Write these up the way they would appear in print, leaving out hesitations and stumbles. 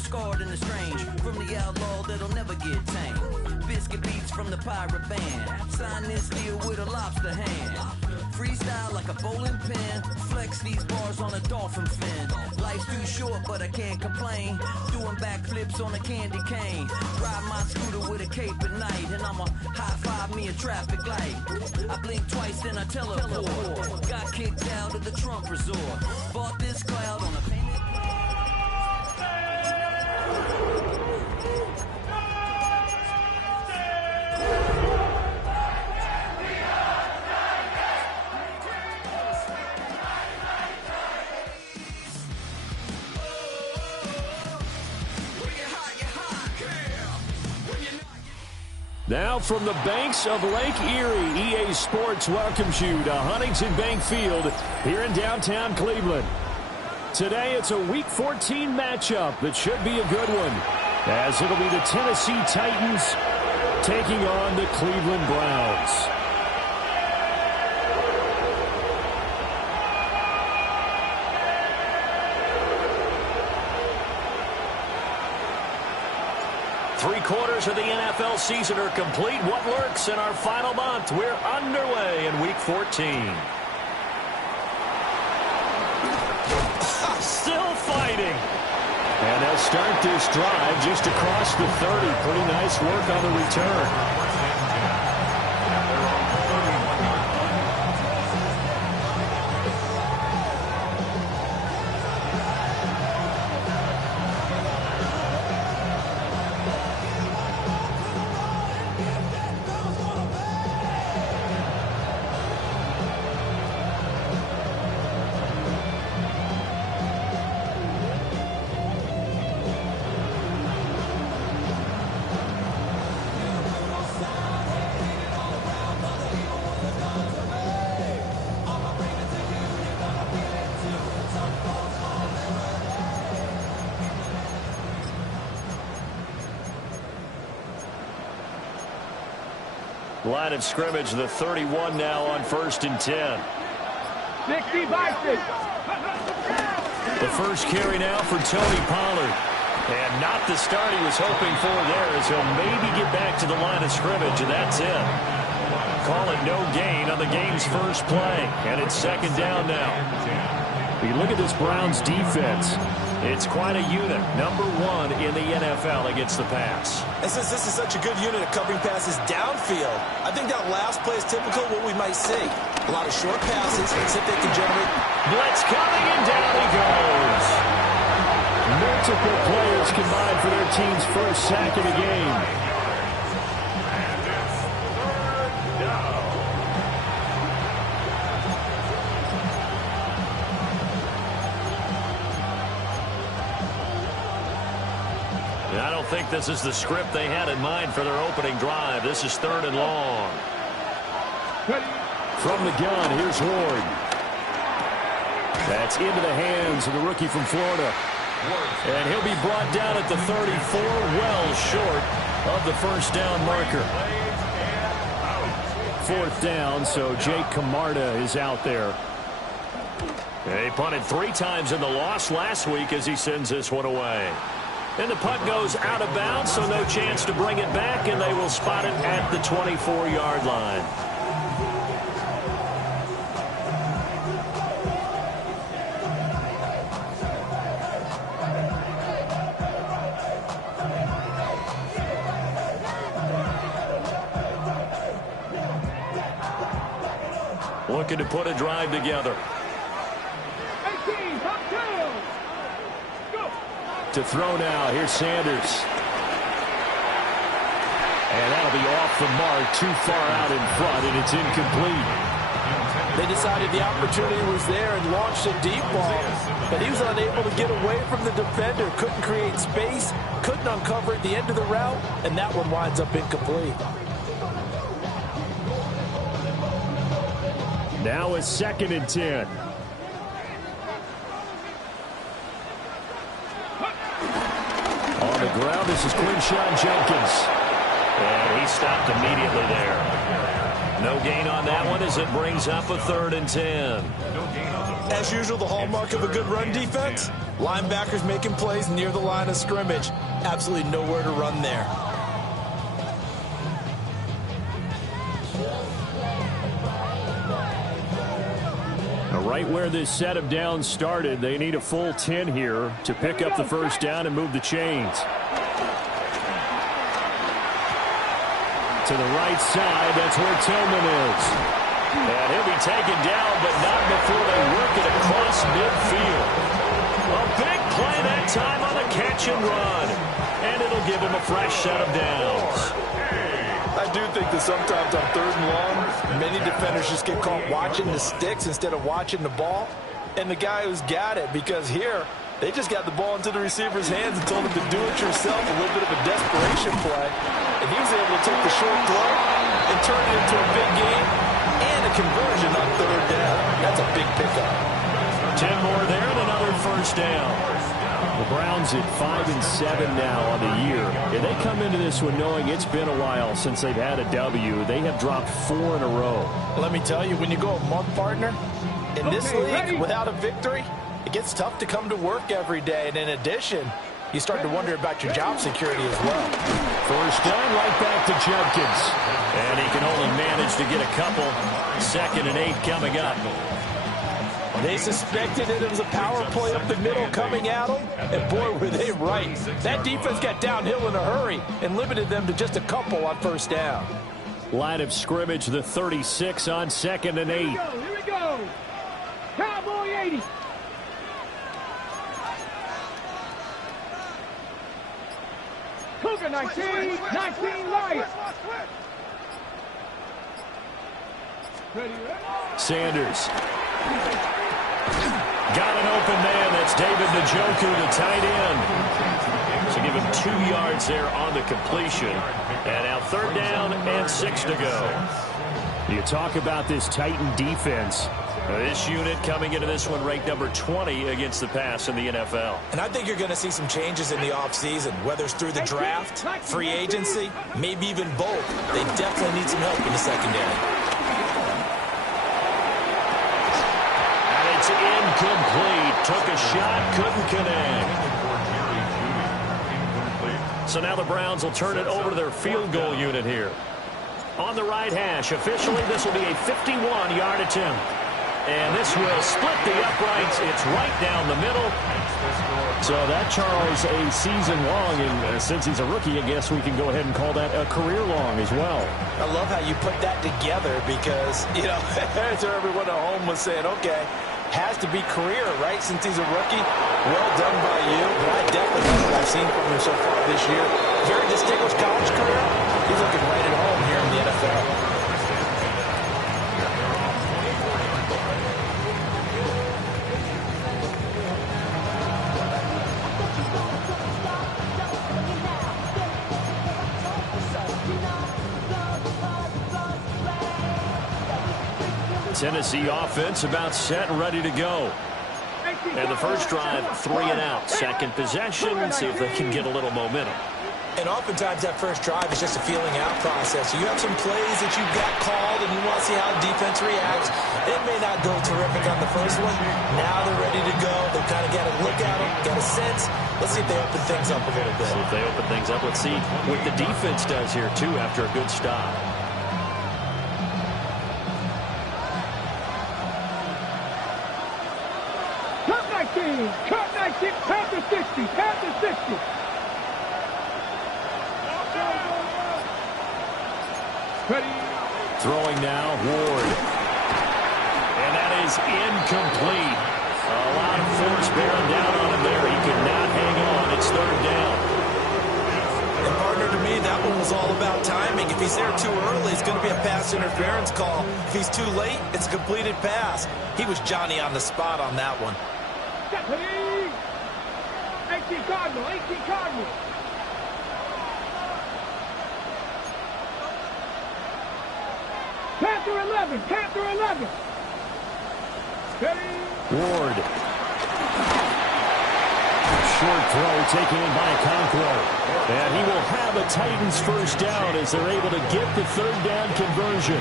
scarred and the strange, from the outlaw that'll never get tamed. Biscuit beats from the pirate band, sign this deal with a lobster hand. Freestyle like a bowling pin, flex these bars on a dolphin fin. Life's too short but I can't complain, doing backflips on a candy cane. Ride my scooter with a cape at night, and I'ma high five me a traffic light. I blink twice then I teleport, got kicked out of the Trump resort. Bought this cloud on a painted. Now from the banks of Lake Erie, EA Sports welcomes you to Huntington Bank Field here in downtown Cleveland. Today it's a Week 14 matchup that should be a good one, as it'll be the Tennessee Titans taking on the Cleveland Browns. Three-quarters of the NFL season are complete. What lurks in our final month? We're underway in Week 14. Still fighting. And they'll start this drive just across the 30. Pretty nice work on the return. Line of scrimmage, the 31 now on 1st and 10. 60 by 6. The first carry now for Tony Pollard. And not the start he was hoping for there, as he'll maybe get back to the line of scrimmage, and that's it. Call it no gain on the game's first play, and it's 2nd down now. You look at this Browns defense. It's quite a unit, number 1 in the NFL against the pass. And since this is such a good unit at covering passes downfield, I think that last play is typical of what we might see. A lot of short passes, and see if they can generate. Blitz coming, and down he goes. Multiple players combined for their team's first sack of the game. I don't think this is the script they had in mind for their opening drive. This is 3rd and long. From the gun, here's Ward. That's into the hands of the rookie from Florida. And he'll be brought down at the 34, well short of the first down marker. 4th down, so Jake Camarda is out there. They punted 3 times in the loss last week as he sends this one away. And the punt goes out of bounds, so no chance to bring it back, and they will spot it at the 24-yard line. Looking to put a drive together. To throw now. Here's Sanders. And that'll be off the mark, too far out in front, and it's incomplete. They decided the opportunity was there and launched a deep ball, but he was unable to get away from the defender. Couldn't create space, couldn't uncover at the end of the route, and that one winds up incomplete. Now it's 2nd and 10. On the ground, this is Quinshawn Jenkins. And he stopped immediately there. No gain on that one as it brings up a 3rd and 10. As usual, the hallmark of a good run defense, linebackers making plays near the line of scrimmage. Absolutely nowhere to run there. Right where this set of downs started, they need a full 10 here to pick up the first down and move the chains. To the right side, that's where Tillman is. And he'll be taken down, but not before they work it across midfield. A big play that time on the catch and run. And it'll give him a fresh set of downs. I do think that sometimes on 3rd and long, many defenders just get caught watching the sticks instead of watching the ball. And the guy who's got it, because here, they just got the ball into the receiver's hands and told him to do it yourself, a little bit of a desperation play. And he was able to take the short throw and turn it into a big game and a conversion on 3rd down. That's a big pickup. 10 more there and another first down. The Browns at 5-7 now on the year. And they come into this one knowing it's been a while since they've had a W. They have dropped 4 in a row. Let me tell you, when you go a month, partner, in this league without a victory, it gets tough to come to work every day. And in addition, you start to wonder about your job security as well. First down, right back to Judkins. And he can only manage to get a couple. 2nd and 8 coming up. They suspected it was a power play up the middle coming at them, and boy, were they right. That defense got downhill in a hurry and limited them to just a couple on first down. Line of scrimmage, the 36 on 2nd and 8. Here we go. Cowboy 80. Cougar 19 light. Sanders. Got an open man. That's David Njoku, the tight end. So give him 2 yards there on the completion. And now 3rd down and 6 to go. You talk about this Titan defense. This unit coming into this one ranked number 20 against the pass in the NFL. And I think you're going to see some changes in the offseason, whether it's through the draft, free agency, maybe even both. They definitely need some help in the secondary. And it's incomplete. Took a shot, couldn't connect. So now the Browns will turn it over to their field goal unit here. On the right hash, officially this will be a 51-yard attempt. And this will split the uprights. It's right down the middle. So that, Charles, a season long. And since he's a rookie, I guess we can go ahead and call that a career long as well. I love how you put that together because, you know, so everyone at home was saying, okay, has to be career, right, since he's a rookie. Well done by you. But I definitely like what I've seen from him so far this year. Very distinguished college career. He's looking right at home here in the NFL. Tennessee offense about set and ready to go. And the first drive, 3 and out. Second possession, see if they can get a little momentum. And oftentimes that first drive is just a feeling out process. You have some plays that you've got called and you want to see how the defense reacts. It may not go terrific on the first one. Now they're ready to go. They've kind of got to look at them, got a sense. Let's see if they open things up a little bit. See if they open things up. Let's see what the defense does here, too, after a good stop. Cut 19, Panther 60, Panther 60. Ready. Throwing now, Ward. And that is incomplete. A lot of force bearing down on him there. He could not hang on. It's 3rd down. And partner, to me, that one was all about timing. If he's there too early, it's going to be a pass interference call. If he's too late, it's a completed pass. He was Johnny on the spot on that one. 18 Cardinal, 18 Cardinal. Panther 11, Panther 11. Ready. Ward. Short throw taken in by Okonkwo. And he will have a Titans first down as they're able to get the 3rd down conversion.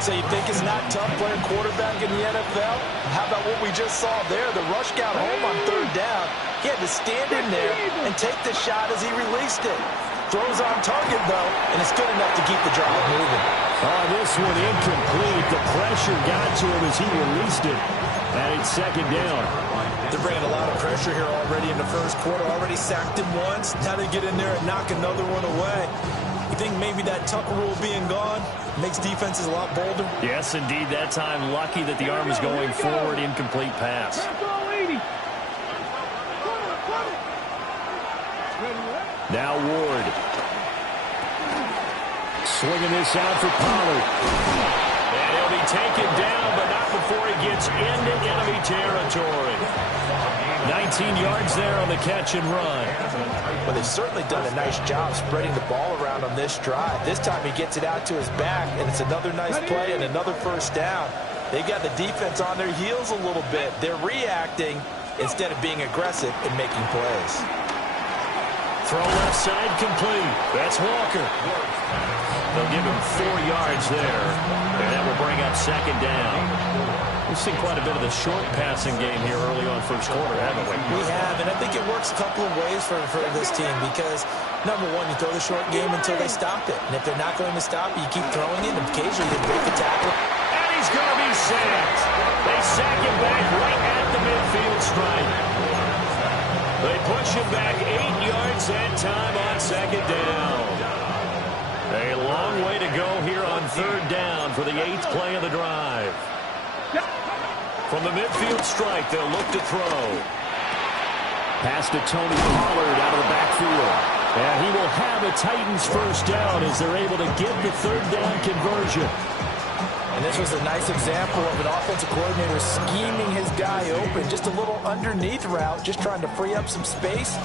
So you think it's not tough playing quarterback in the NFL? How about what we just saw there? The rush got home on third down. He had to stand in there and take the shot as he released it. Throws on target, though, and it's good enough to keep the drive moving. Oh, this one incomplete. The pressure got to him as he released it. And it's second down. They're bringing a lot of pressure here already in the first quarter. Already sacked him once. Now they get in there and knock another one away. You think maybe that tuck rule being gone makes defenses a lot bolder? Yes, indeed. That time, lucky that the arm is going forward. Incomplete pass. Now Ward. Swinging this out for Pollard. And he'll be taken down, but not before he gets into enemy territory. 19 yards there on the catch and run. Well, they've certainly done a nice job spreading the ball around on this drive. This time he gets it out to his back, and it's another nice play and another first down. They've got the defense on their heels a little bit. They're reacting instead of being aggressive and making plays. Throw left side complete. That's Walker. They'll give him 4 yards there, and that will bring up second down. We've seen quite a bit of the short passing game here early on first quarter, haven't we? We have, and I think it works a couple of ways for this team because, number one, you throw the short game until they stop it. And if they're not going to stop it, you keep throwing it, and occasionally they break the tackle. And he's going to be sacked. They sack him back right at the midfield stripe. They push him back 8 yards that time on second down. A long way to go here on third down for the 8th play of the drive. From the midfield strike, they'll look to throw. Pass to Tony Pollard out of the backfield. And he will have a Titans first down as they're able to get the third down conversion. And this was a nice example of an offensive coordinator scheming his guy open. Just a little underneath route, just trying to free up some space.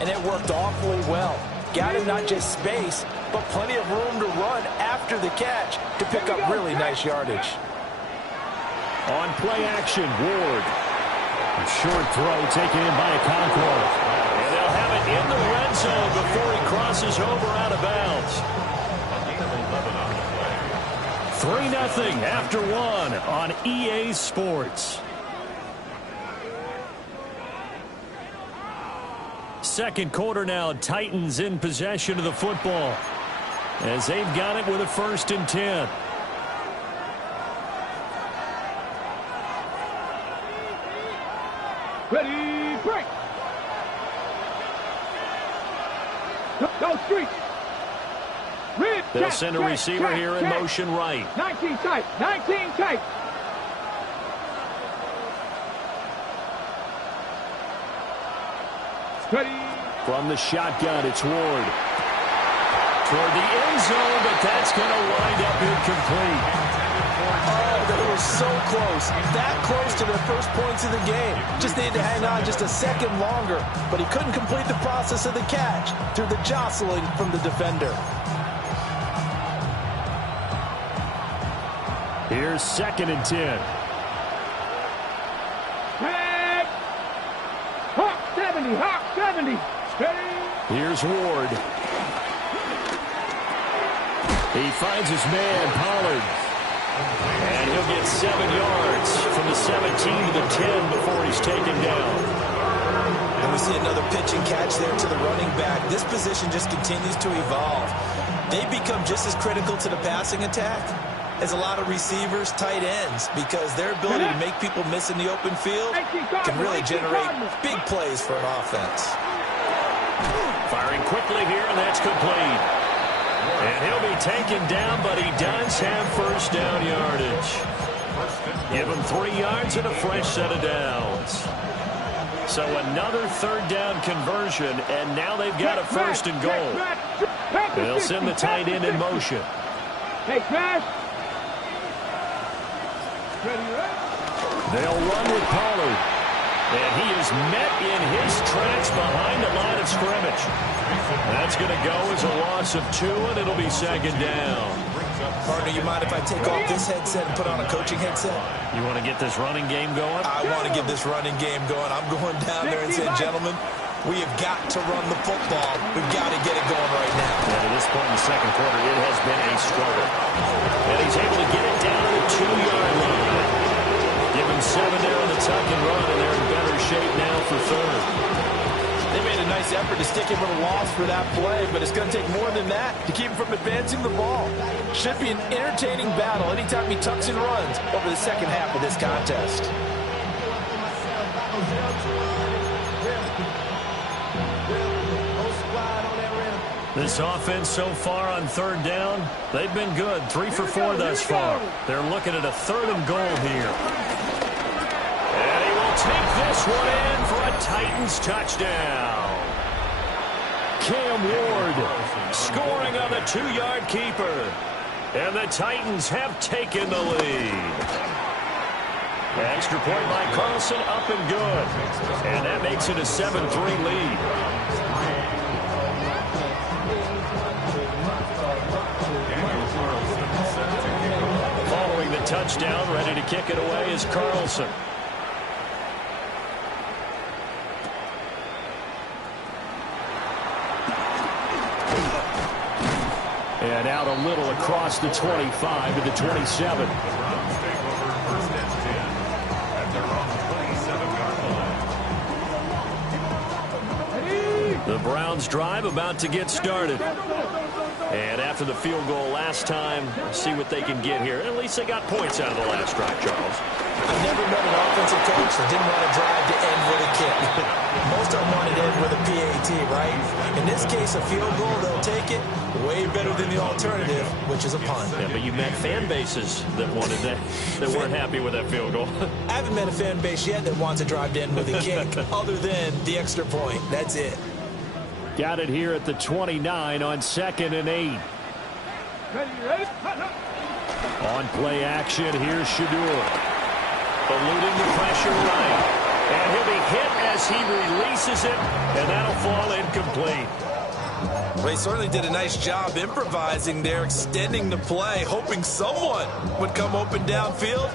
And it worked awfully well. Got him not just space, but plenty of room to run after the catch to pick up really nice yardage. On play action, Ward. A short throw taken in by Okonkwo. And they'll have it in the red zone before he crosses over out of bounds. 3-0 after 1 on EA Sports. Second quarter now, Titans in possession of the football as they've got it with a 1st and 10. Ready, break. Go street. They'll send a receiver here in motion right. 19 tight, 19 tight. Ready. From the shotgun, it's Ward. Toward the end zone, but that's going to wind up incomplete. Oh, they were so close. That close to their first points of the game. Just needed to hang on just a second longer, but he couldn't complete the process of the catch through the jostling from the defender. Here's 2nd and 10. Head. Hawk 70, Hawk 70. Steady. Here's Ward. He finds his man, Pollard. And he'll get 7 yards from the 17 to the 10 before he's taken down. And we see another pitch and catch there to the running back. This position just continues to evolve. They become just as critical to the passing attack as a lot of receivers, tight ends, because their ability to make people miss in the open field can really generate big plays for an offense. Firing quickly here, and that's complete. And he'll be taken down, but he does have first down yardage. Give him 3 yards and a fresh set of downs. So another third down conversion, and now they've got a 1st and goal. They'll send the tight end in motion. Hey, Crash. They'll run with Pollard. And he is met in his tracks behind the line of scrimmage. That's going to go as a loss of 2, and it'll be second down. Partner, you mind if I take off this headset and put on a coaching headset? You want to get this running game going? I want to get this running game going. I'm going down there and saying, gentlemen, We have got to run the football. We've got to get it going right now. And at this point in the second quarter, it has been a struggle. And he's able to get it down to the 2-yard line. Give him 7 there on the tuck and run, and they're in better shape now for third. They made a nice effort to stick him with a loss for that play, but it's going to take more than that to keep him from advancing the ball. Should be an entertaining battle anytime he tucks and runs over the second half of this contest. This offense so far on third down, they've been good. 3 for 4 thus far. They're looking at a 3rd and goal here. And he will take this one in for a Titans touchdown. Cam Ward scoring on the 2-yard keeper. And the Titans have taken the lead. Extra point by Carlson, up and good. And that makes it a 7-3 lead. Following the touchdown, ready to kick it away is Carlson. And out a little across the 25 to the 27. The Browns drive about to get started. And after the field goal last time, see what they can get here. At least they got points out of the last drive, Charles. I've never met an offensive coach that didn't want to drive to end with a kick. Most of them wanted to end with a PAT, right? In this case, a field goal, they'll take it. Way better than the alternative, which is a punt. Yeah, but you met fan bases that wanted that, that weren't happy with that field goal. I haven't met a fan base yet that wants to drive to end with a kick, other than the extra point. That's it. Got it here at the 29 on 2nd and 8. Ready? On play action, here's Shadur. Eluding the pressure right. And he'll be hit as he releases it, and that'll fall incomplete. They certainly did a nice job improvising there, extending the play, hoping someone would come open downfield,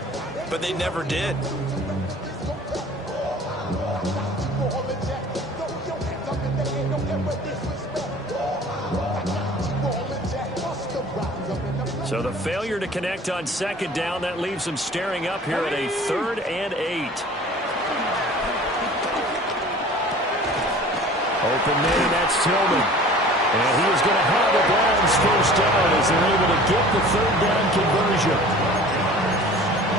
but they never did. So the failure to connect on 2nd down, that leaves them staring up here at a 3rd and 8. Open man, that's Tillman. And he is going to have the Browns first down as they're able to get the 3rd down conversion.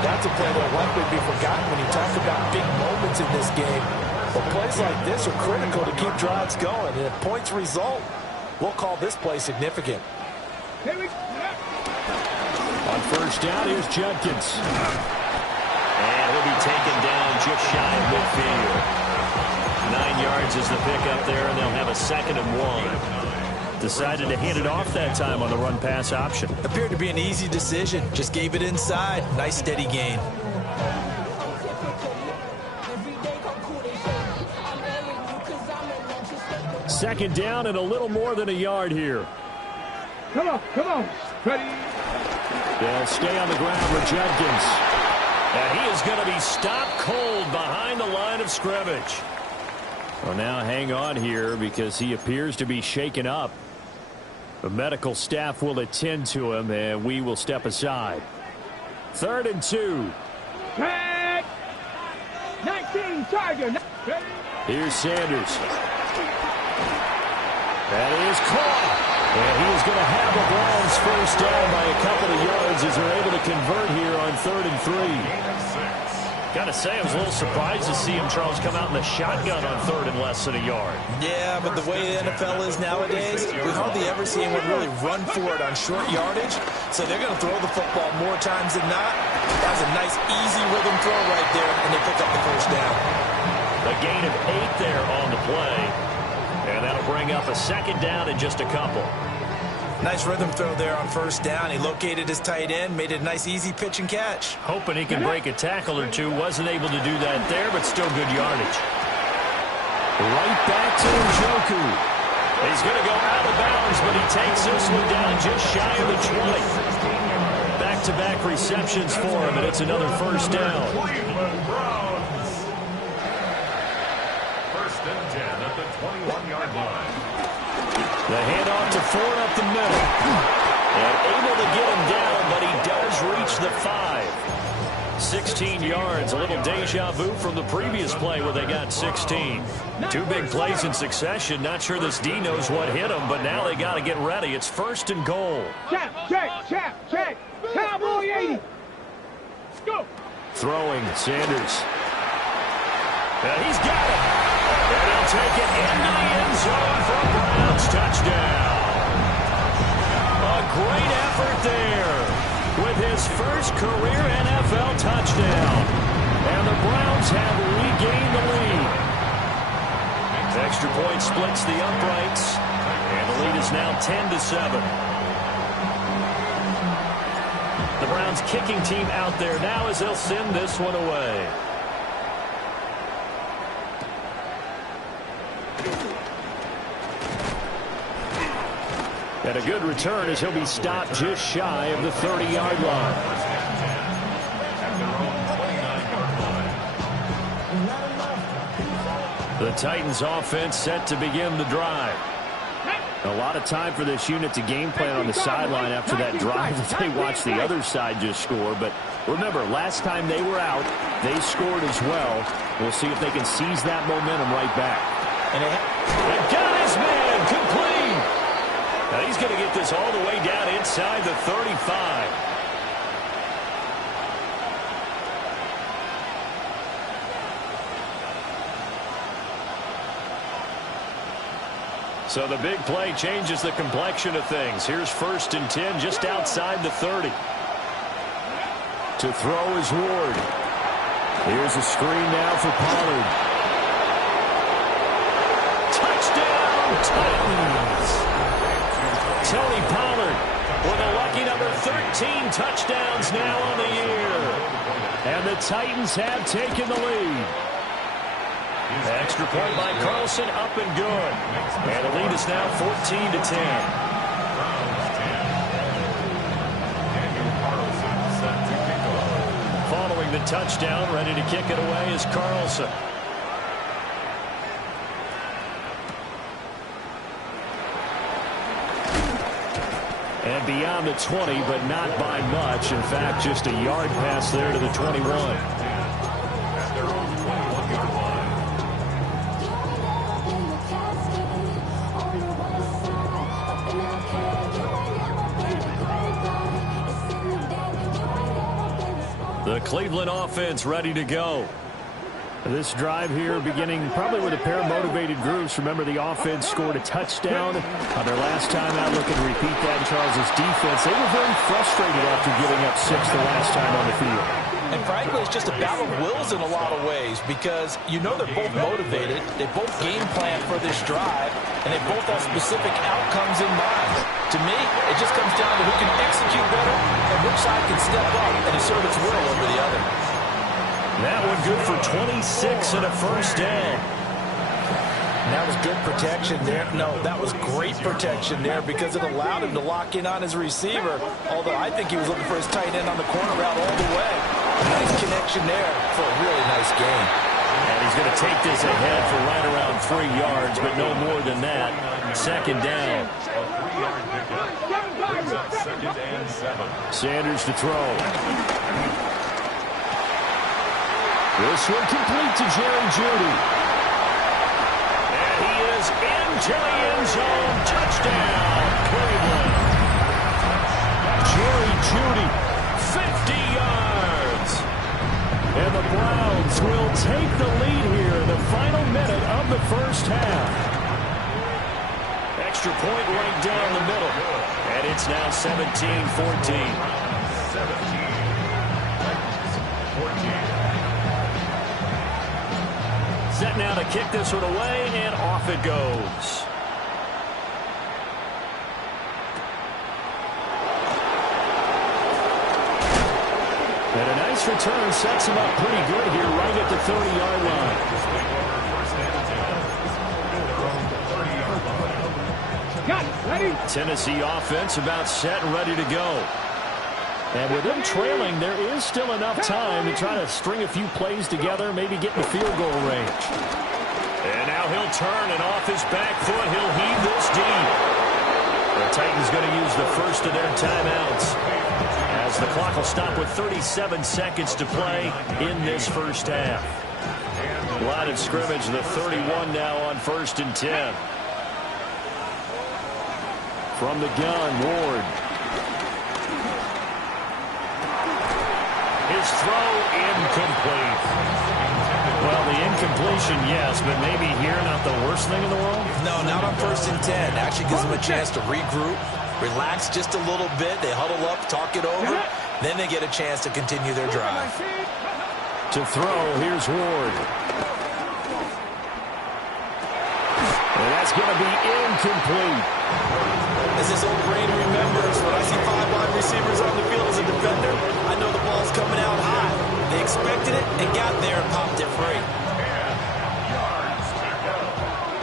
That's a play that'll likely be forgotten when you talk about big moments in this game. But plays like this are critical to keep drives going. And if points result, we'll call this play significant. On first down, here's Judkins. And he'll be taken down just shy of midfield. 9 yards is the pickup there, and they'll have a 2nd and 1. Decided to hand it off that time on the run-pass option. Appeared to be an easy decision. Just gave it inside. Nice steady gain. Second down and a little more than a yard here. Come on. Ready? They'll stay on the ground with Judkins. And he is going to be stopped cold behind the line of scrimmage. Well, now hang on here because he appears to be shaken up. The medical staff will attend to him, and we will step aside. 3rd and 2. Tag! 19 Tiger. Here's Sanders. That is caught. And he is going to have the Browns first down by a couple of yards as they're able to convert here on 3rd and 3. Got to say, I was a little surprised to see him, Charles, come out in the shotgun on 3rd and less than a yard. Yeah, but the way the NFL is nowadays, we hardly ever see anyone really run for it on short yardage. So they're going to throw the football more times than not. That's a nice, easy rhythm throw right there, and they pick up the first down. A gain of 8 there on the play. And that'll bring up a 2nd down in just a couple. Nice rhythm throw there on first down. He located his tight end, made it a nice, easy pitch and catch. Hoping he can break a tackle or two. Wasn't able to do that there, but still good yardage. Right back to Njoku. He's going to go out of bounds, but he takes this one down just shy of the 20. Back-to-back receptions for him, and it's another first down. First and 10 at the 21-yard line. The handoff to Ford up the middle. And able to get him down, but he does reach the 5. 16 yards, a little deja vu from the previous play where they got 16. Two big plays in succession. Not sure this D knows what hit him, but now they got to get ready. It's first and goal. Check. Cowboy 80. Let's go. Throwing, Sanders. And he's got it. And he'll take it into the end zone for a Browns touchdown. A great effort there with his first career NFL touchdown. And the Browns have regained the lead. Extra point splits the uprights. And the lead is now 10-7. The Browns kicking team out there now as they'll send this one away. And a good return as he'll be stopped just shy of the 30-yard line. The Titans offense set to begin the drive. A lot of time for this unit to game plan on the sideline after that drive that they watched the other side just score. But remember, last time they were out, they scored as well. We'll see if they can seize that momentum right back. And they got his man complete. Now he's going to get this all the way down inside the 35. So the big play changes the complexion of things. Here's first and 10 just outside the 30. To throw is Ward. Here's a screen now for Pollard. Touchdown, Titans! Tony Pollard with a lucky number 13 touchdowns now on the year. And the Titans have taken the lead. Extra point by Carlson, up and good. And the lead is now 14-10. Following the touchdown, ready to kick it away is Carlson. And beyond the 20, but not by much. In fact, just a yard pass there to the 21. The Cleveland offense ready to go. This drive here beginning probably with a pair of motivated groups. Remember, the offense scored a touchdown on their last time out. Looking to repeat that in Charles' defense. They were very frustrated after giving up 6 the last time on the field. And frankly, it's just a battle of wills in a lot of ways because you know they're both motivated. They both game plan for this drive, and they both have specific outcomes in mind. To me, it just comes down to who can execute better and which side can step up and assert its will over the other. That one good for 26 and a first down. That was good protection there. No, that was great protection there because it allowed him to lock in on his receiver, although I think he was looking for his tight end on the corner route all the way. Nice connection there for a really nice game. And he's going to take this ahead for right around 3 yards, but no more than that. Second down. Sanders to throw. This one complete to Jerry Jeudy. And he is into the end zone. Touchdown, Cleveland. Jerry Jeudy, 50 yards. And the Browns will take the lead here in the final minute of the first half. Extra point right down the middle. And it's now 17-14. 17-14. Set now to kick this one away, and off it goes. And a nice return sets him up pretty good here right at the 30-yard line. Got it. Ready? Tennessee offense about set and ready to go. And with them trailing, there is still enough time to try to string a few plays together, maybe get in the field goal range. And now he'll turn, and off his back foot, he'll heave this deep. The Titans going to use the first of their timeouts, as the clock will stop with 37 seconds to play in this first half. Line of scrimmage, the 31 now on 1st and 10. From the gun, Ward. His throw incomplete. Well, the incompletion, yes, but maybe here not the worst thing in the world? No, not on 1st and 10. Actually gives them a chance to regroup, relax just a little bit. They huddle up, talk it over. Then they get a chance to continue their drive. To throw, here's Ward. And that's going to be incomplete. As this old brain remembers, when I see 5 wide receivers on the field as a defender, I know the ball's coming out high. They expected it and got there and popped it free.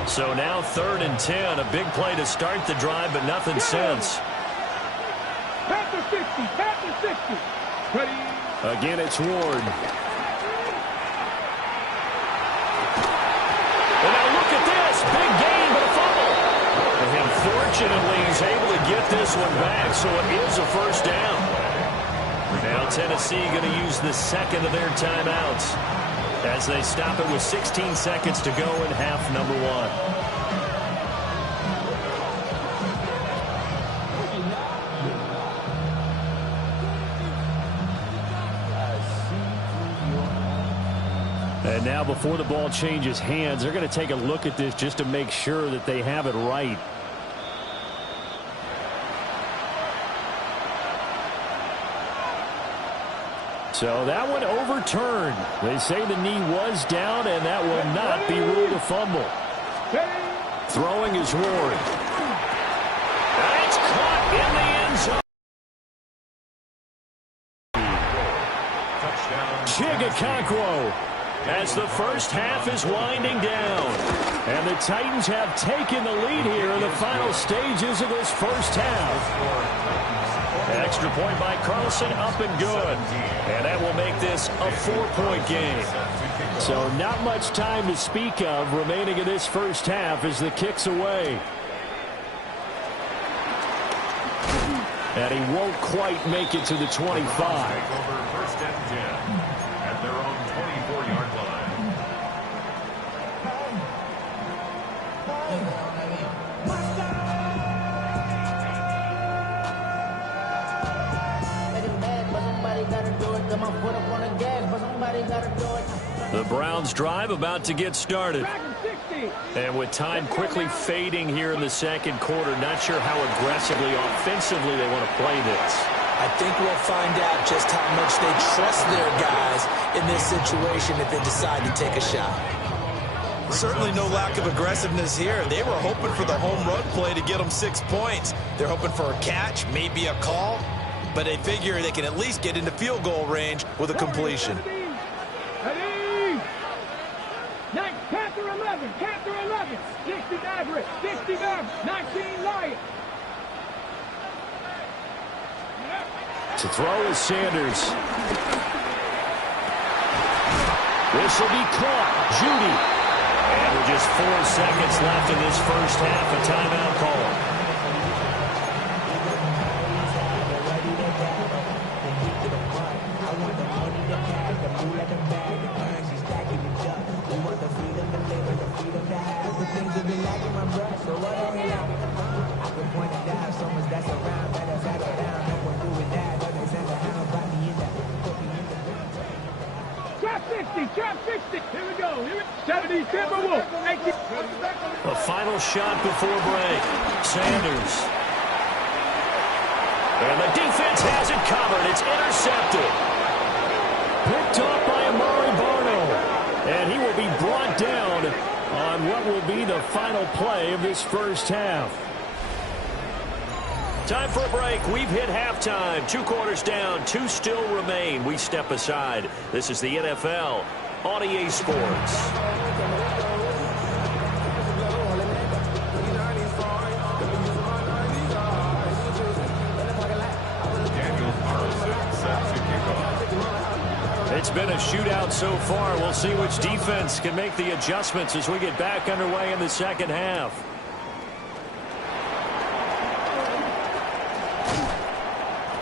So now 3rd and 10, a big play to start the drive, but nothing since. Panther 60, Panther 60. Ready? Again, it's Ward. And now look at this, big gain, but a fumble. And fortunately, he's able to get this one back, so it is a first down. Now Tennessee going to use the second of their timeouts as they stop it with 16 seconds to go in half number 1. And now before the ball changes hands, they're going to take a look at this just to make sure that they have it right. So that one overturned. They say the knee was down, and that will not be ruled a fumble. Throwing is Ward. And it's caught in the end zone. Chigakonkwo, as the first half is winding down. And the Titans have taken the lead here in the final stages of this first half. Extra point by Carlson, up and good. And that will make this a 4-point game. So not much time to speak of remaining in this first half as the kick's away. And he won't quite make it to the 25. First and 10 at their own 24-yard line. The Browns drive about to get started. And with time quickly fading here in the second quarter, not sure how aggressively, offensively they want to play this. I think we'll find out just how much they trust their guys in this situation if they decide to take a shot. Certainly no lack of aggressiveness here. They were hoping for the home run play to get them 6 points. They're hoping for a catch, maybe a call, but they figure they can at least get into field goal range with a completion. Ready? Next, Panther 11, Panther 11. 60 Maverick, 60 Maverick, 19 Lions. To throw is Sanders. This will be caught. Judy. And with just 4 seconds left in this first half, a timeout call. Trap 60. Here we go. 70 Timberwolves. A final shot before break. Sanders. And the defense has it covered. It's intercepted. Picked off by Amari Barno. And he will be brought down on what will be the final play of this first half. Time for a break. We've hit halftime. 2 quarters down. 2 still remain. We step aside. This is the NFL on EA Sports. It's been a shootout so far. We'll see which defense can make the adjustments as we get back underway in the second half.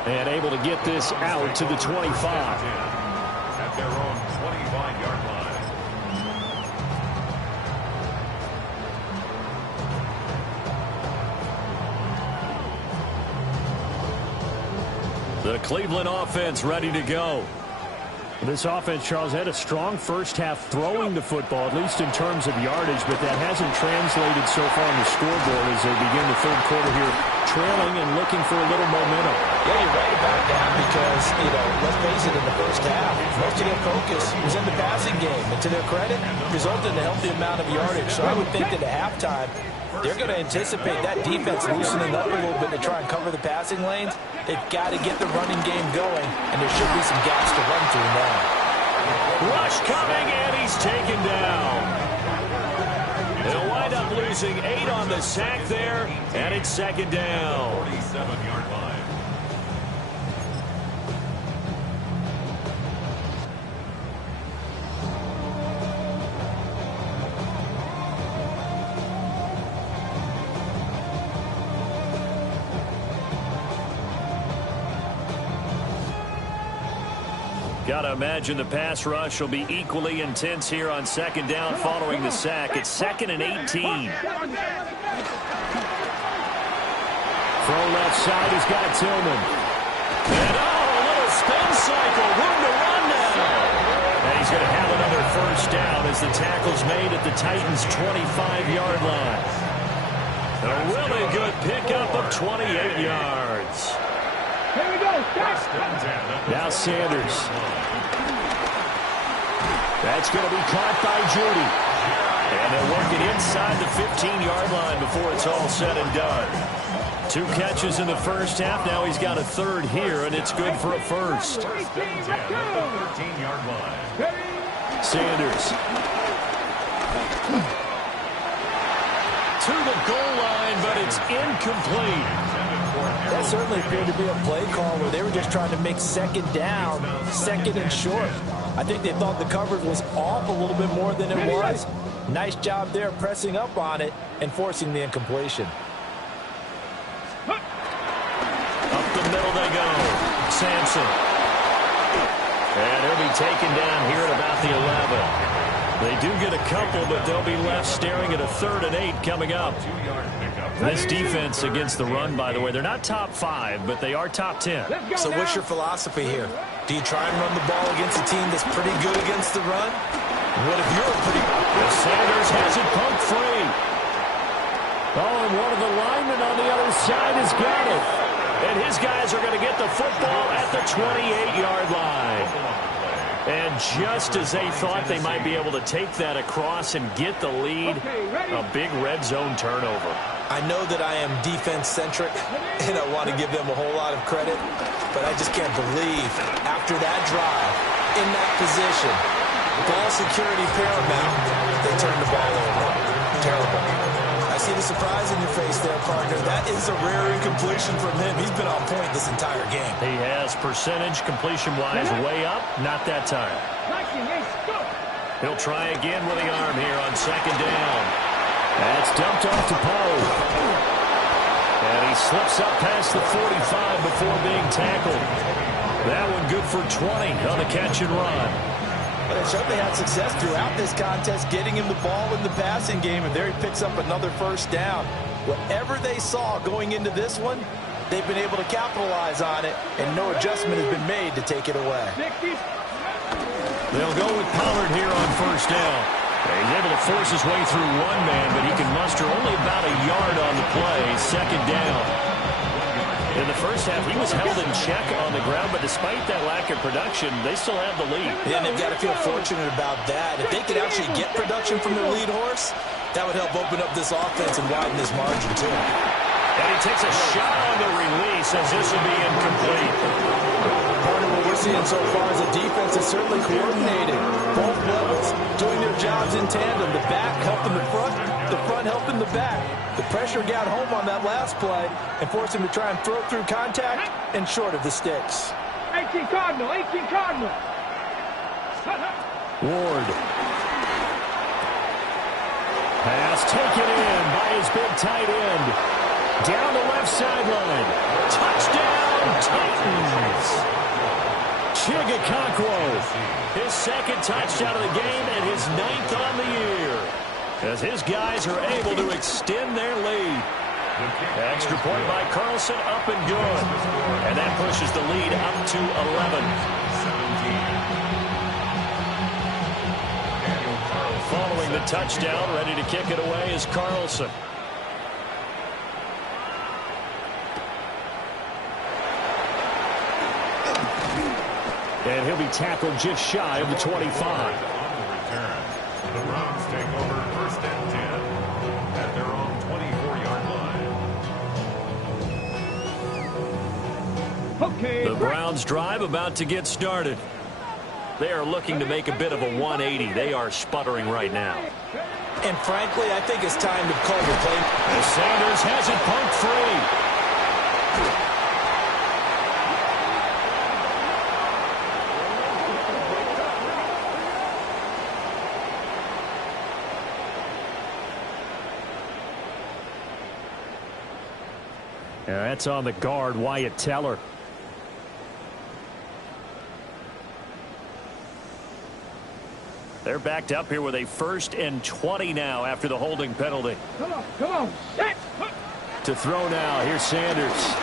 And able to get this out to the 25. At their own 25-yard line. The Cleveland offense ready to go. This offense, Charles, had a strong first half throwing the football, at least in terms of yardage, but that hasn't translated so far on the scoreboard as they begin the third quarter here, trailing and looking for a little momentum. Yeah, you're right about that because, let's face it, in the first half, most of their focus was in the passing game. And to their credit, resulted in a healthy amount of yardage. So I would think that at halftime, they're going to anticipate that defense loosening up a little bit to try and cover the passing lanes. They've got to get the running game going, and there should be some gaps to run through now. Rush coming, and he's taken down. They'll wind up losing 8 on the sack there, and it's second down. 47-yard line. Got to imagine the pass rush will be equally intense here on second down following the sack. It's 2nd and 18. Throw left side, he's got Tillman. And a little spin cycle, room to run now. And he's going to have another first down as the tackle's made at the Titans' 25-yard line. A really good pickup of 28 yards. Here we go. Now Sanders. That's going to be caught by Judy. And they'll work it inside the 15-yard line before it's all said and done. 2 catches in the first half. Now he's got a third here, and it's good for a first. 13-yard line. Sanders. To the goal line, but it's incomplete. That certainly appeared to be a play call where they were just trying to make second down, second and short. I think they thought the coverage was off a little bit more than it was. Nice job there pressing up on it and forcing the incompletion. Up the middle they go. Sampson. And he'll be taken down here at about the 11. They do get a couple, but they'll be left staring at a 3rd and 8 coming up. This defense against the run, by the way, they're not top 5, but they are top 10. So what's your philosophy here? Do you try and run the ball against a team that's pretty good against the run? What if you're pretty... Sanders has it pumped free. Oh, and one of the linemen on the other side has got it. And his guys are going to get the football at the 28-yard line. And just as they thought they might be able to take that across and get the lead, a big red zone turnover. I know that I am defense-centric, and I want to give them a whole lot of credit, but I just can't believe after that drive, in that position, ball security paramount, they turned the ball over. Terrible. I see the surprise in your face there, partner. That is a rare incompletion from him. He's been on point this entire game. He has percentage completion-wise way up, not that time. He'll try again with the arm here on second down. That's dumped off to Poe. And he slips up past the 45 before being tackled. That one good for 20 on the catch and run. But they certainly had success throughout this contest, getting him the ball in the passing game, and there he picks up another first down. Whatever they saw going into this one, they've been able to capitalize on it, and no adjustment has been made to take it away. They'll go with Pollard here on first down. He's able to force his way through one man, but he can muster only about a yard on the play. Second down. In the first half, he was held in check on the ground, but despite that lack of production, they still have the lead. Yeah, and they've got to feel fortunate about that. If they could actually get production from their lead horse, that would help open up this offense and widen this margin, too. And he takes a shot on the release as this will be incomplete. Part of what we're seeing so far is a defense that's certainly coordinated. Both levels doing their jobs in tandem. The back helping the front helping the back. The pressure got home on that last play and forced him to try and throw through contact and short of the sticks. 18 Cardinal, 18 Cardinal. Ward. Pass taken in by his big tight end. Down the left sideline. Touchdown, Titans. Chigakonkwo. His second touchdown of the game and his 9th on the year, as his guys are able to extend their lead. Extra point by Carlson, up and good. And that pushes the lead up to 11. Following the touchdown, ready to kick it away is Carlson. And he'll be tackled just shy of the 25. On the return, the Browns take over first and 10 at their own 24-yard line. Okay. The Browns drive about to get started. They are looking to make a bit of a 180. They are sputtering right now. And frankly, I think it's time to call the play. As Sanders has it poked free. Yeah, that's on the guard, Wyatt Teller. They're backed up here with a 1st and 20 now after the holding penalty. Come on, set. To throw now, here's Sanders.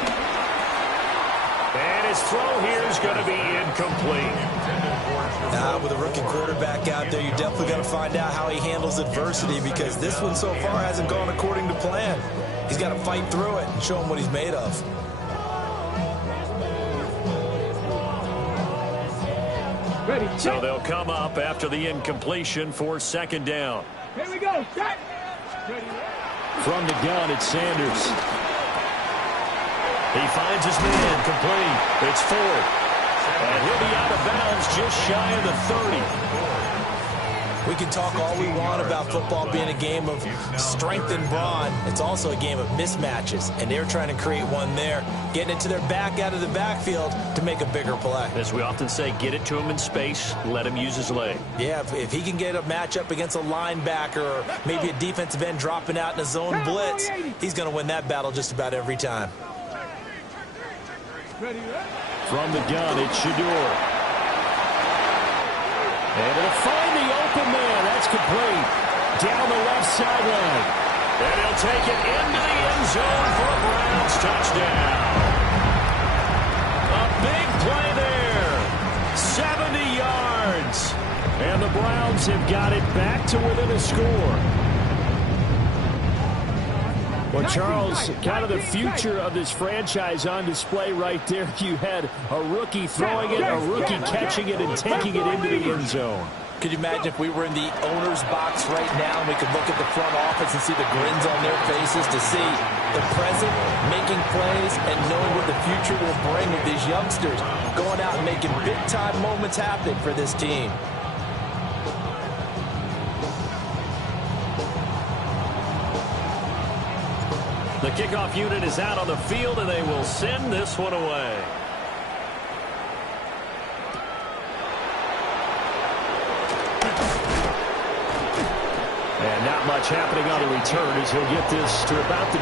And his throw here is going to be incomplete. With a rookie quarterback out there, you're definitely going to find out how he handles adversity, because this one so far hasn't gone according to plan. He's got to fight through it and show him what he's made of. Ready, So they'll come up after the incompletion for 2nd down. Here we go, set. Ready. From the gun, it's Sanders. He finds his man complete. It's 4th. And he'll be out of bounds just shy of the 30. We can talk all we want about football being a game of strength and brawn. It's also a game of mismatches, and they're trying to create one there, getting it to their back out of the backfield to make a bigger play. As we often say, get it to him in space, let him use his leg. Yeah, if he can get a matchup against a linebacker or maybe a defensive end dropping out in a zone blitz, he's going to win that battle just about every time. Ready. From the gun, it's Shador. Able to find the open man. That's complete. Down the left sideline. And he'll take it into the end zone for a Browns touchdown. A big play there. 70 yards. And the Browns have got it back to within a score. Well, Charles, kind of the future of this franchise on display right there. You had a rookie throwing it, a rookie catching it, and taking it into the end zone. Could you imagine if we were in the owner's box right now and we could look at the front office and see the grins on their faces, to see the present making plays and knowing what the future will bring with these youngsters going out and making big-time moments happen for this team. The kickoff unit is out on the field, and they will send this one away. And not much happening on the return as he'll get this to about the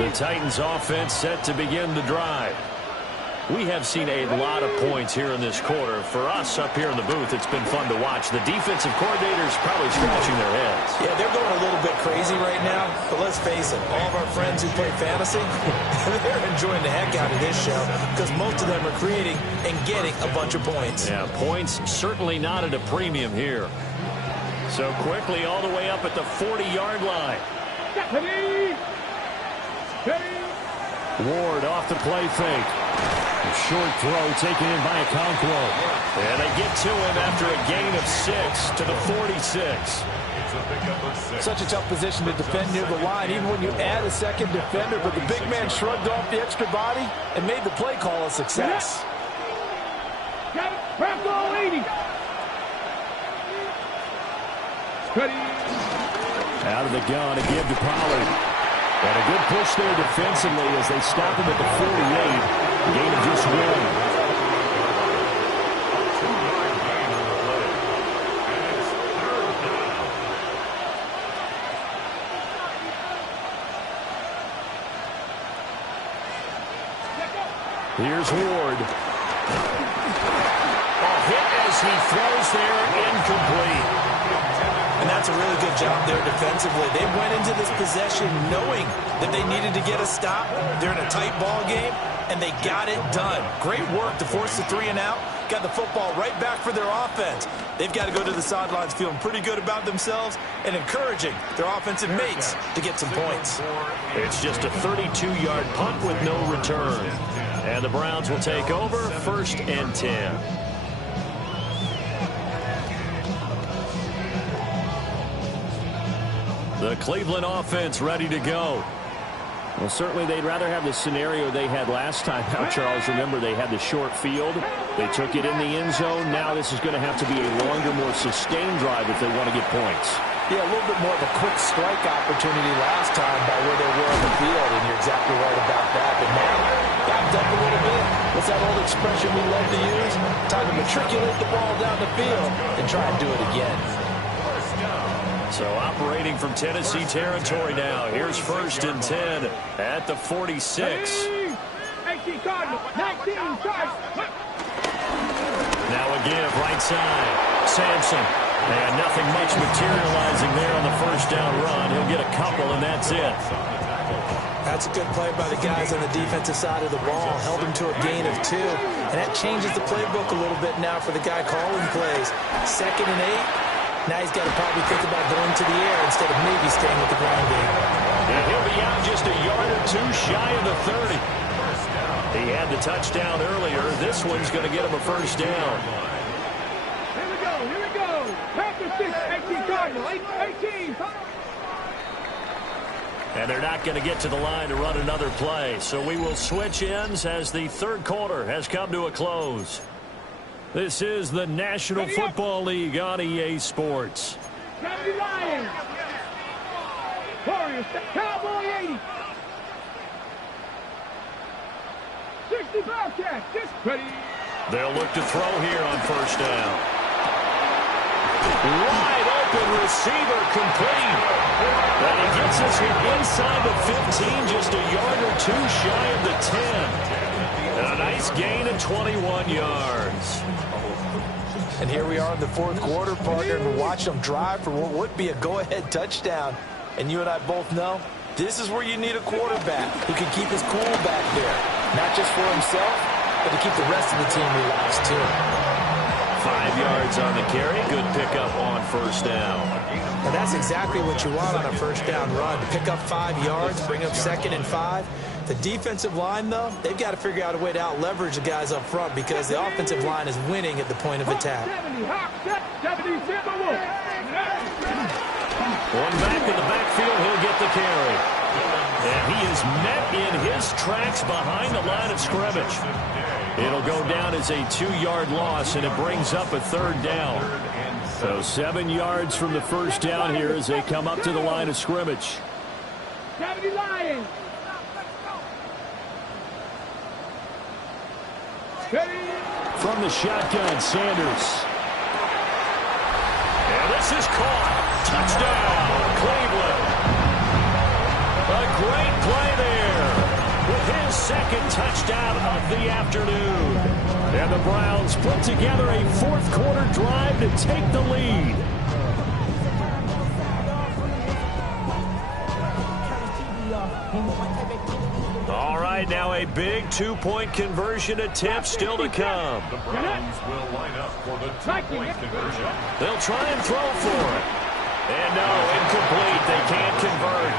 23. The Titans offense set to begin the drive. We have seen a lot of points here in this quarter. For us up here in the booth, it's been fun to watch. The defensive coordinators probably scratching their heads. Yeah, they're going a little bit crazy right now, but let's face it, all of our friends who play fantasy, they're enjoying the heck out of this show because most of them are creating and getting a bunch of points. Yeah, points certainly not at a premium here. So quickly all the way up at the 40-yard line. Ward off the play fake. A short throw taken in by Okonkwo. And they get to him after a gain of 6 to the 46. Such a tough position to defend near the line, even when you add a second defender, but the big man shrugged off the extra body and made the play call a success. Out of the gun again to Pollard. And a good push there defensively as they stop him at the 48. Gain of just 1. Here's Ward. A hit as he throws there, incomplete. And that's a really good job there defensively. They went into this possession knowing that they needed to get a stop. They're in a tight ball game, and they got it done. Great work to force the 3 and out. Got the football right back for their offense. They've got to go to the sidelines feeling pretty good about themselves and encouraging their offensive mates to get some points. It's just a 32-yard punt with no return. And the Browns will take over, 1st and 10. The Cleveland offense ready to go. Well, certainly they'd rather have the scenario they had last time. Now, Charles, remember they had the short field. They took it in the end zone. Now this is going to have to be a longer, more sustained drive if they want to get points. Yeah, a little bit more of a quick strike opportunity last time by where they were on the field, and you're exactly right about that. But now, backed up a little bit. What's that old expression we love to use? Time to matriculate the ball down the field and try and do it again. So operating from Tennessee territory now. Here's 1st and 10 at the 46. 18 Cardinals, 19 Cardinals. Now a give, right side. Sampson. And nothing much materializing there on the 1st down run. He'll get a couple, and that's it. That's a good play by the guys on the defensive side of the ball. Held him to a gain of 2. And that changes the playbook a little bit now for the guy calling plays. 2nd and 8. Now he's got to probably think about going to the air instead of maybe staying with the ground game. And he'll be out just a yard or 2 shy of the 30. He had the touchdown earlier. This one's going to get him a 1st down. Here we go, here we go. Panthers 6, 18 Cardinals, 18. And they're not going to get to the line to run another play. So we will switch ends as the 3rd quarter has come to a close. This is the National Football League on EA Sports. 70 Lions. Warriors, Cowboy 80. 60 Bearcats, just ready. They'll look to throw here on 1st down. Wide open receiver complete. And he gets us inside the 15, just a yard or 2 shy of the 10. And a nice gain of 21 yards. And here we are in the 4th quarter, partner, and watch them drive for what would be a go-ahead touchdown. And you and I both know this is where you need a quarterback who can keep his cool back there. Not just for himself, but to keep the rest of the team relaxed, too. 5 yards on the carry. Good pickup on 1st down. And that's exactly what you want on a 1st down run. Pick up 5 yards, bring up 2nd and 5. The defensive line, though, they've got to figure out a way to out-leverage the guys up front because the offensive line is winning at the point of attack. 70, One back in the backfield, he'll get the carry. And he is met in his tracks behind the line of scrimmage. It'll go down as a 2-yard loss, and it brings up a 3rd down. So 7 yards from the 1st down here as they come up to the line of scrimmage. 70 Lions. From the shotgun, Sanders. And this is caught. Touchdown, Cleveland. A great play there with his 2nd touchdown of the afternoon. And the Browns put together a 4th quarter drive to take the lead. All right, now a big 2-point conversion attempt still to come. The Browns will line up for the 2-point conversion. They'll try and throw for it. And no, incomplete. They can't convert.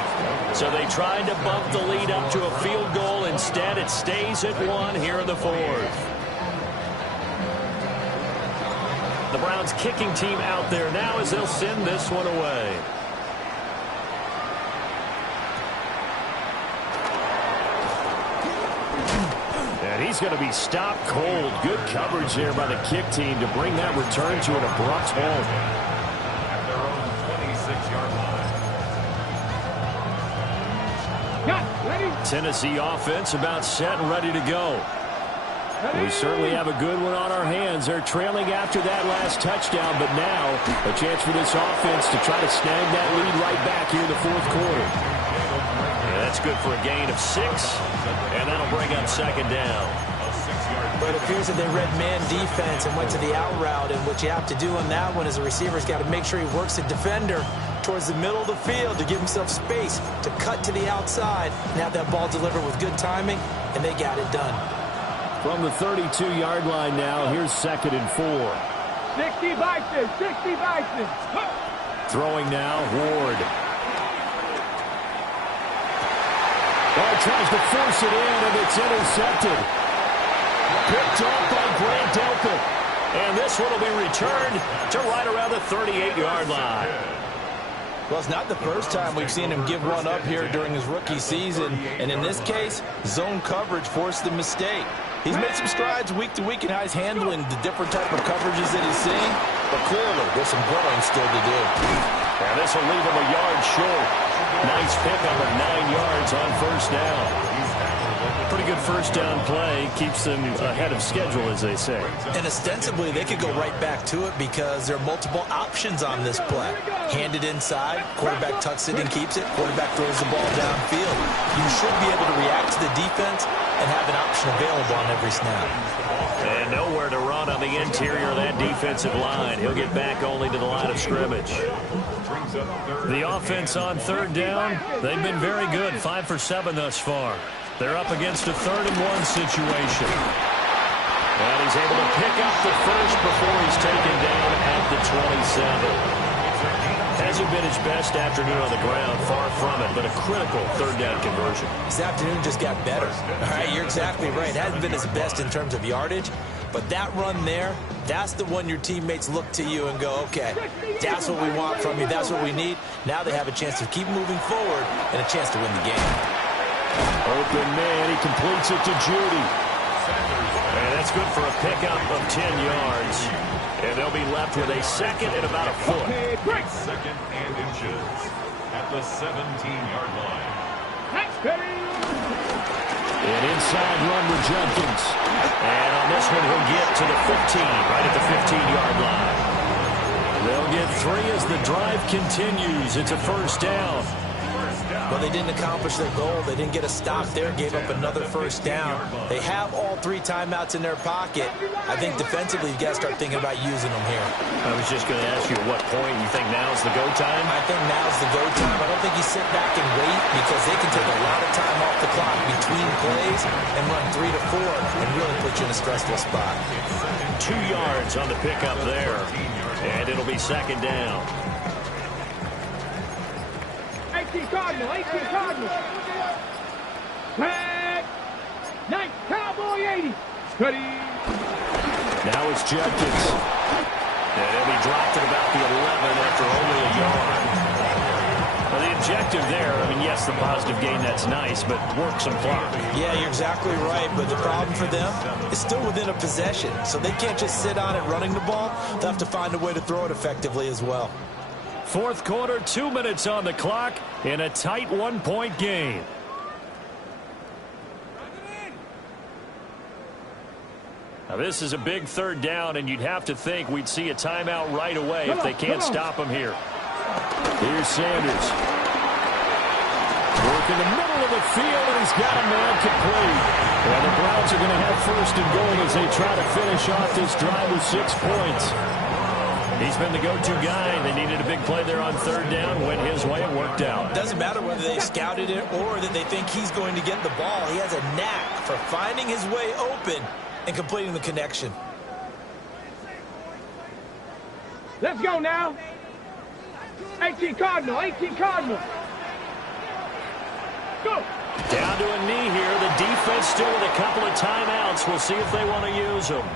So they tried to bump the lead up to a field goal. Instead, it stays at 1 here in the 4th. The Browns kicking team out there now as they'll send this one away. And he's going to be stopped cold. Good coverage there by the kick team to bring that return to an abrupt halt. At their own 26-yard line. Tennessee offense about set and ready to go. We certainly have a good one on our hands. They're trailing after that last touchdown, but now a chance for this offense to try to snag that lead right back here in the fourth quarter. Yeah, that's good for a gain of 6, and that'll bring up second down. But it appears that they read man defense and went to the out route, and what you have to do on that one is the receiver's got to make sure he works the defender towards the middle of the field to give himself space to cut to the outside and have that ball delivered with good timing, and they got it done. From the 32-yard line now, here's 2nd and 4. 60 Bison, 60 Bison. Throwing now, Ward. Tries to force it in, and it's intercepted. Picked off by Grant Delpit. And this one will be returned to right around the 38-yard line. Well, it's not the first time we've seen him give one up here during his rookie season. And in this case, zone coverage forced the mistake. He's made some strides week to week in how he's handling the different type of coverages that he's seeing. But clearly, there's some growing still to do. And this will leave him a yard short. Nice pickup of 9 yards on first down. Pretty good first down play. Keeps them ahead of schedule, as they say. And ostensibly, they could go right back to it because there are multiple options on this play. Handed inside, quarterback tucks it and keeps it, quarterback throws the ball downfield. You should be able to react to the defense and have an option available on every snap. And nowhere to run on the interior of that defensive line. He'll get back only to the line of scrimmage. The offense on third down, they've been very good. 5 for 7 thus far. They're up against a 3rd and 1 situation. And he's able to pick up the first before he's taken down at the 27. Hasn't been his best afternoon on the ground, far from it, but a critical 3rd down conversion. This afternoon just got better. All right, you're exactly right. It hasn't been his best in terms of yardage, but that run there, that's the one your teammates look to you and go, okay, that's what we want from you, that's what we need. Now they have a chance to keep moving forward and a chance to win the game. Open man, he completes it to Judy. And that's good for a pickup of 10 yards. And they'll be left with a 2nd and about a foot. 2nd and inches at the 17-yard line. An inside run with Jenkins. And on this one, he'll get to the 15, right at the 15-yard line. They'll get 3 as the drive continues. It's a first down. Well, they didn't accomplish their goal. They didn't get a stop there, gave up another first down. They have all 3 timeouts in their pocket. I think defensively, you've got to start thinking about using them here. I was just going to ask you at what point you think now's the go time? I think now's the go time. I don't think you sit back and wait because they can take a lot of time off the clock between plays and run 3 to 4 and really put you in a stressful spot. 2 yards on the pickup there, and it'll be 2nd down. 18 Cardinal, 18 Cardinal. Flag. Nice Cowboy 80. Cuddy. Now it's Jenkins. And he'll be dropped at about the 11 after only a yard. Well, the objective there, I mean, yes, the positive gain, that's nice, but work some clock. Yeah, you're exactly right, but the problem for them is still within a possession, so they can't just sit on it running the ball. They'll have to find a way to throw it effectively as well. Fourth quarter, 2 minutes on the clock in a tight 1-point game. Now, this is a big 3rd down, and you'd have to think we'd see a timeout right away if they can't stop him here. Here's Sanders. Work in the middle of the field, and he's got a man complete. And the Browns are going to have 1st and goal as they try to finish off this drive with 6 points. He's been the go-to guy. They needed a big play there on 3rd down. Went his way. It worked out. Doesn't matter whether they scouted it or that they think he's going to get the ball. He has a knack for finding his way open and completing the connection. Let's go now. 18 Cardinal, 18 Cardinal. Go. Down to a knee here. The defense still with a couple of timeouts. We'll see if they want to use them.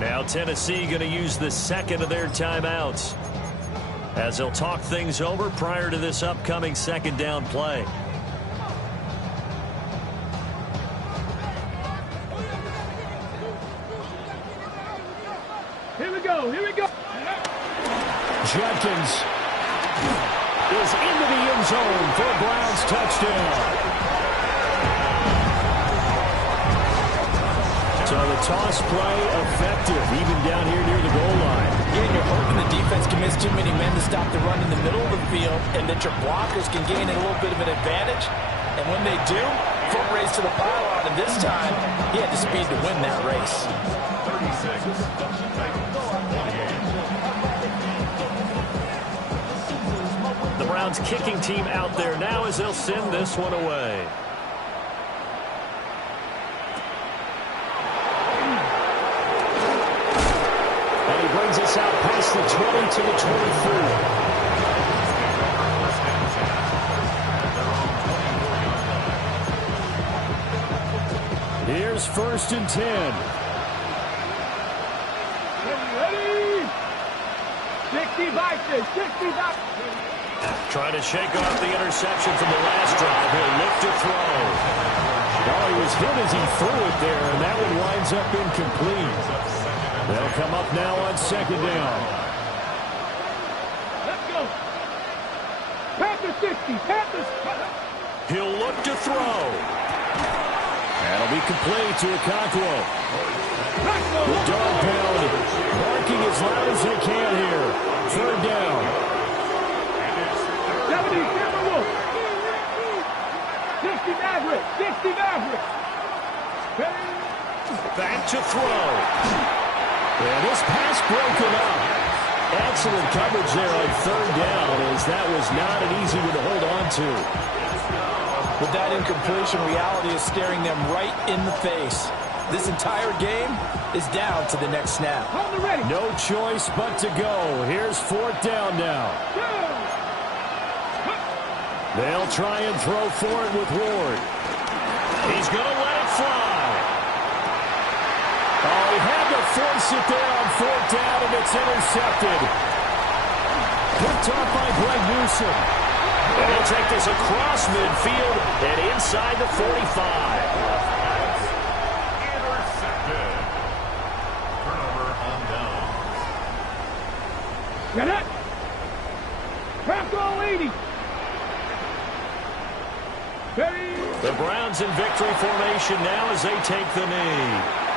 Now Tennessee going to use the 2nd of their timeouts as they'll talk things over prior to this upcoming 2nd down play. Here we go, here we go. Jenkins is into the end zone for a Browns touchdown. toss play effective, even down here near the goal line. Yeah, and you're hoping the defense can miss too many men to stop the run in the middle of the field and that your blockers can gain a little bit of an advantage. And when they do, foot race to the pylon, and this time, he had the speed to win that race. 36. The Browns kicking team out there now as they'll send this one away. And he brings us out past the 20 to the 24. Here's 1st and 10. Ready? 65, 65. Trying to shake off the interception from the last drive. He'll look to throw. Well, he was hit as he threw it there, and that one winds up incomplete. They'll come up now on 2nd down. Let's go. Panthers 60. Panthers. He'll look to throw. That'll be complete to Okonkwo. The dog pound barking as loud as they can here. 3rd down. 70 Timberwolves. 60 Mavericks. 60 Mavericks. Back to throw. Yeah, this pass broken up. Excellent coverage there on 3rd down, as that was not an easy one to hold on to. With that incompletion, reality is staring them right in the face. This entire game is down to the next snap. Hold the ready. No choice but to go. Here's 4th down now. They'll try and throw for it with Ward. He's going to let it fly. Oh, he had to force it there on 4th down, and it's intercepted. Picked off by Greg Newsome. And he'll take this across midfield and inside the 45. Intercepted. Turnover on down. Get it. Crack all 80. The Browns in victory formation now as they take the knee.